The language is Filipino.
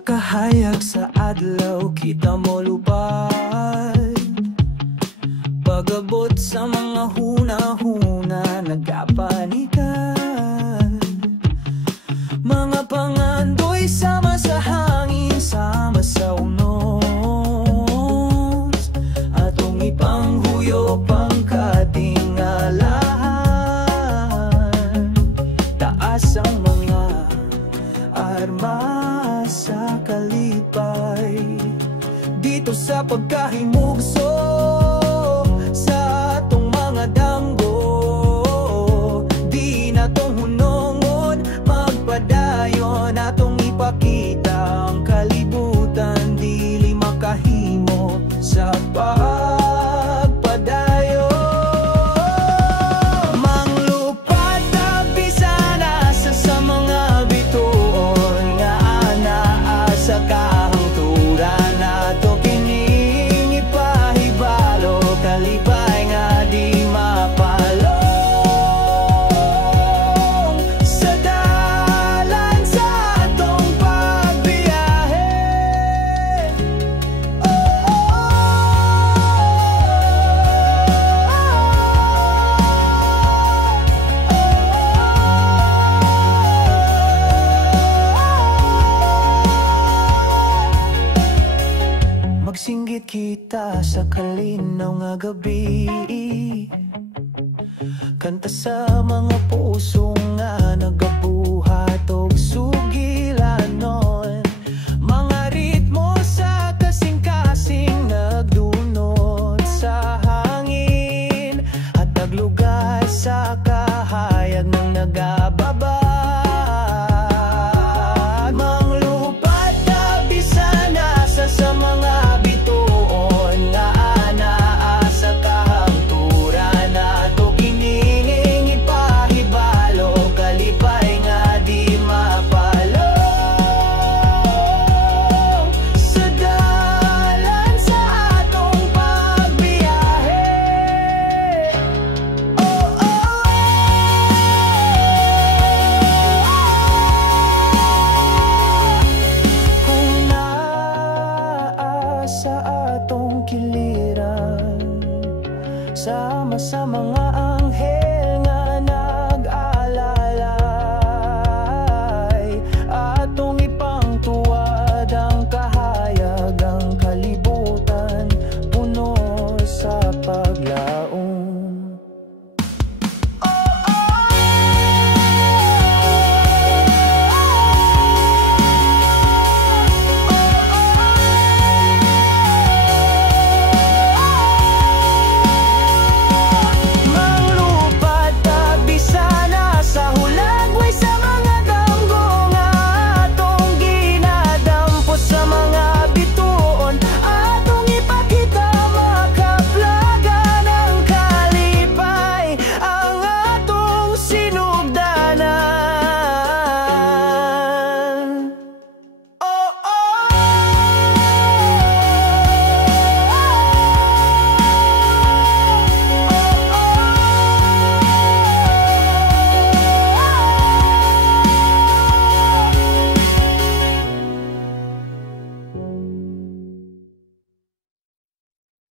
Kahayag sa adlaw kita mo lupad, pagabot sa mga huna-huna nagapanikan. Mga pangandoy sama sa hangin, sama sa unos, atong ipanghuyo pangkatingalahan. Taas ang mga armas sa kalipay, dito sa pagkahimugso sa atong mga danggo. Di na tong hunongon, magpadayon, atong ipakita ang kalibutan. Dili makahimo sa pagpadayon. Manglupad na bisana sa mga bituon nga anaa sa kahangturan. Ato kining ipahibalo, kalipay nga di mapalong sa dalan sa atong pagbiyahe. Magsinggit kita sa kalinaw nga gabi, kanta sa mga puso nga nagabuhat og sugilanon. Mga ritmo sa kasing-kasing nagdunot sa hangin, at naglugar sa kahayag ng nagababa. Manglupad na bisana sa mga bituon nga anaa sa kahangturan. Ato kining ipahibalo, kalipay nga di mapalong sa dalan sa atong pagbiyahe. Kung naa sa atong kiliran, sama sa mga anghel nga na